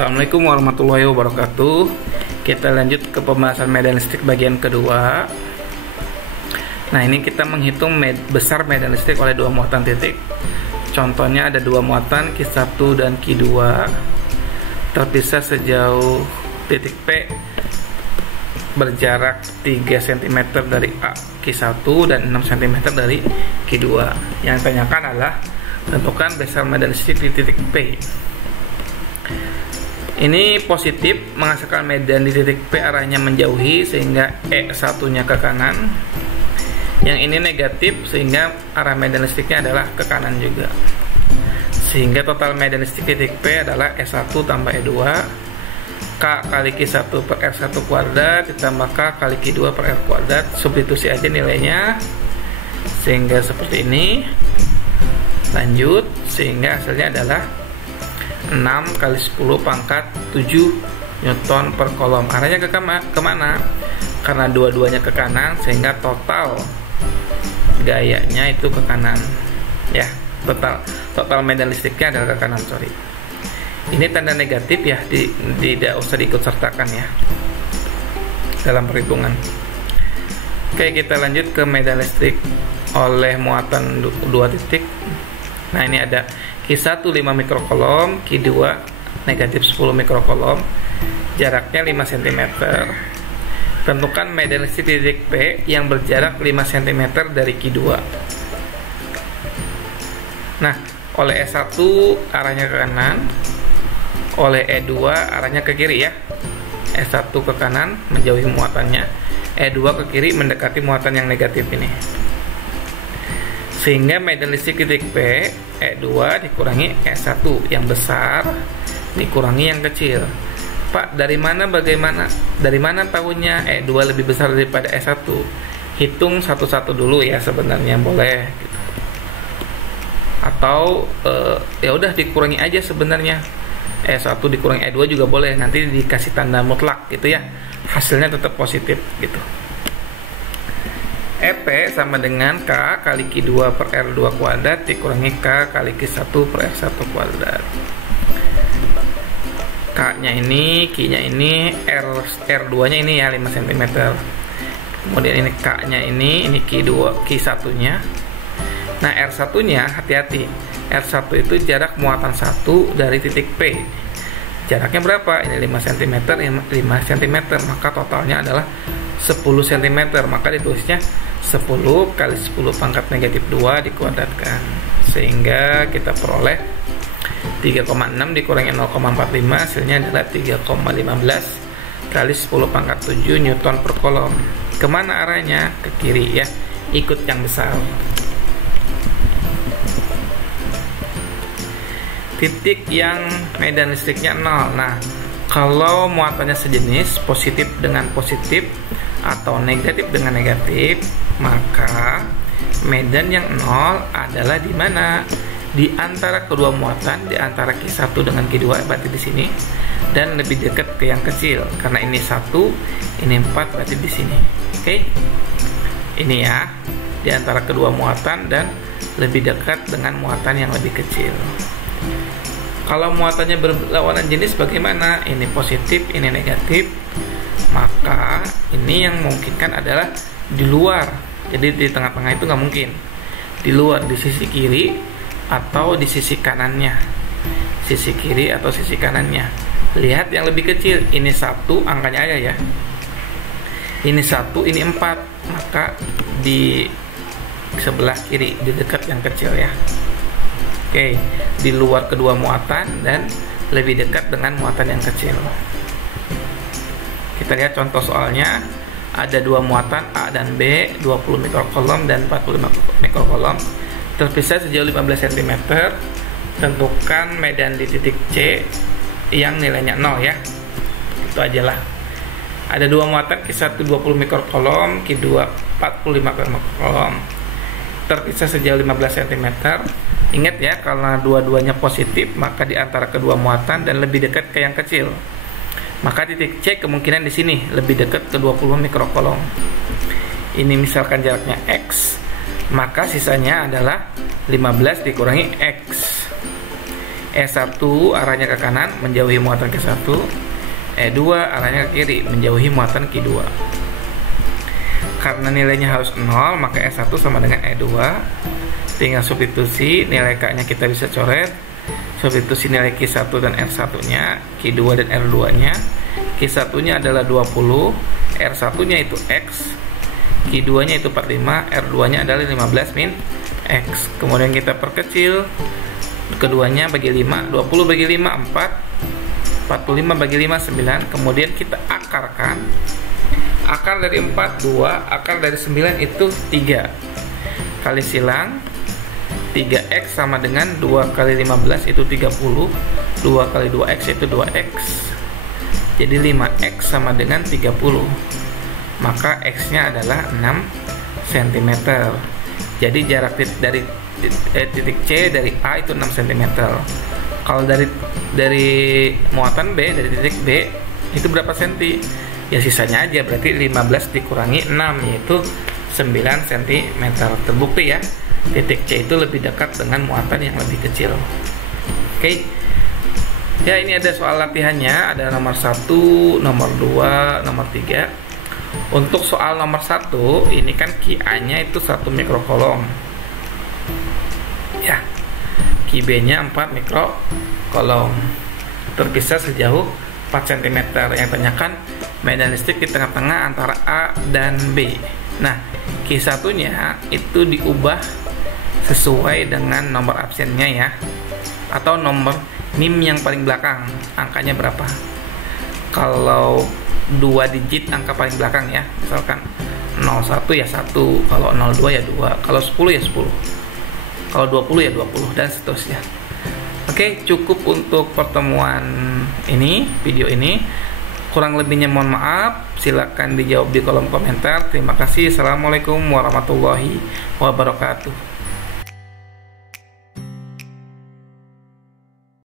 Assalamualaikum warahmatullahi wabarakatuh. Kita lanjut ke pembahasan medan listrik bagian kedua. Nah, ini kita menghitung besar medan listrik oleh dua muatan titik. Contohnya ada dua muatan Q1 dan Q2 terpisah sejauh titik P berjarak 3 cm dari A Q1 dan 6 cm dari Q2. Yang ditanyakan adalah tentukan besar medan listrik di titik P. Ini positif menghasilkan medan di titik P arahnya menjauhi sehingga E1 nya ke kanan. Yang ini negatif sehingga arah medan listriknya adalah ke kanan juga. Sehingga total medan listrik titik P adalah E1 tambah E2 K kali Q1 per R1 kuadrat ditambah K kali Q2 per R kuadrat. Substitusi aja nilainya sehingga seperti ini. Lanjut sehingga hasilnya adalah 6 kali 10 pangkat 7 Newton per kolom. Arahnya kemana? Karena dua-duanya ke kanan sehingga total gayanya itu ke kanan. Ya, total medan listriknya adalah ke kanan, sorry. Ini tanda negatif ya, tidak usah diikut sertakan ya dalam perhitungan. Oke, kita lanjut ke medan listrik oleh muatan dua titik. Nah, ini ada Q1 5 mikrokolom, Q2 negatif 10 mikrokolom, jaraknya 5 cm. Tentukan medan listrik di titik P yang berjarak 5 cm dari Q2. Nah, oleh E1 arahnya ke kanan, oleh E2 arahnya ke kiri ya. E1 ke kanan menjauhi muatannya, E2 ke kiri mendekati muatan yang negatif ini. Sehingga medan listrik titik P E2 dikurangi E1 yang besar dikurangi yang kecil. Pak, dari mana tahunya E2 lebih besar daripada E1? Hitung satu-satu dulu ya, sebenarnya boleh gitu. Atau ya udah dikurangi aja sebenarnya. E1 dikurangi E2 juga boleh, nanti dikasih tanda mutlak gitu ya. Hasilnya tetap positif gitu. EP sama dengan K kali Q2 per R2 kuadrat dikurangi K kali Q1 per R1 kuadrat. K nya ini, Q nya ini, R2 nya ini ya 5 cm. Kemudian ini K nya ini Q1 nya. Nah, R1 nya hati-hati, R1 itu jarak muatan 1 dari titik P. Jaraknya berapa? Ini 5 cm, 5 cm, maka totalnya adalah 10 cm, maka ditulisnya 10 kali 10 pangkat negatif 2 dikuadratkan, sehingga kita peroleh 3,6 dikurangi 0,45 hasilnya adalah 3,15 kali 10 pangkat 7 Newton per kolom. Kemana arahnya? Ke kiri ya, ikut yang besar. Titik yang medan listriknya 0. Nah, kalau muatannya sejenis, positif dengan positif atau negatif dengan negatif, maka medan yang 0 adalah di mana? Di antara kedua muatan, di antara Q1 dengan Q2 berarti di sini, dan lebih dekat ke yang kecil karena ini 1, ini 4 berarti di sini. Oke. Ini ya, di antara kedua muatan dan lebih dekat dengan muatan yang lebih kecil. Kalau muatannya berlawanan jenis bagaimana? Ini positif, ini negatif. Maka ini yang memungkinkan adalah di luar. Jadi di tengah-tengah itu nggak mungkin. Di luar, di sisi kiri atau di sisi kanannya. Sisi kiri atau sisi kanannya. Lihat yang lebih kecil. Ini 1 angkanya aja ya. Ini 1, ini 4. Maka di sebelah kiri, di dekat yang kecil ya. Oke, di luar kedua muatan dan lebih dekat dengan muatan yang kecil. Kita lihat contoh soalnya. Ada dua muatan A dan B, 20 mikrokolom dan 45 mikrokolom, terpisah sejauh 15 cm. Tentukan medan di titik C yang nilainya 0 ya. Itu aja lah. Ada dua muatan Q1 20 mikrokolom, Q2 45 mikrokolom, terpisah sejauh 15 cm. Ingat ya, karena dua-duanya positif, maka di antara kedua muatan dan lebih dekat ke yang kecil. Maka titik C kemungkinan di sini lebih dekat ke 20 mikrokolom. Ini misalkan jaraknya X, maka sisanya adalah 15 dikurangi X. E1 arahnya ke kanan menjauhi muatan Q1, E2 arahnya ke kiri menjauhi muatan Q2. Karena nilainya harus 0, maka E1 sama dengan E2. Tinggal substitusi, nilai K nya kita bisa coret. Substitusi nilai Q1 dan R1 nya, Q2 dan R2 nya. Q1 nya adalah 20, R1 nya itu X, Q2 nya itu 45, R2 nya adalah 15 min X. Kemudian kita perkecil keduanya bagi 5, 20 bagi 5 4, 45 bagi 5 9. Kemudian kita akarkan. Akar dari 4 2, akar dari 9 itu 3. Kali silang 3x sama dengan 2 kali 15 itu 30, 2 kali 2x itu 2x. Jadi 5x sama dengan 30. Maka x nya adalah 6 cm. Jadi jarak dari titik C dari A itu 6 cm. Kalau dari muatan B, dari titik B itu berapa senti? Ya sisanya aja, berarti 15 dikurangi 6 yaitu 9 cm. Terbukti ya, titik C itu lebih dekat dengan muatan yang lebih kecil. Oke. Ya, ini ada soal latihannya, ada nomor 1, nomor 2, nomor 3. Untuk soal nomor 1, ini kan QA nya itu 1 mikrokolom. Ya, QB nya 4 mikrokolom. Terpisah sejauh 4 cm. Yang tanyakan medan listrik di tengah-tengah antara A dan B. Nah, Q1 nya itu diubah sesuai dengan nomor absennya ya, atau nomor NIM yang paling belakang, angkanya berapa. Kalau 2 digit angka paling belakang ya, misalkan 01 ya 1, kalau 02 ya 2, kalau 10 ya 10, kalau 20 ya 20, dan seterusnya. Oke, cukup untuk pertemuan ini, video ini. Kurang lebihnya mohon maaf, silakan dijawab di kolom komentar. Terima kasih. Assalamualaikum warahmatullahi wabarakatuh.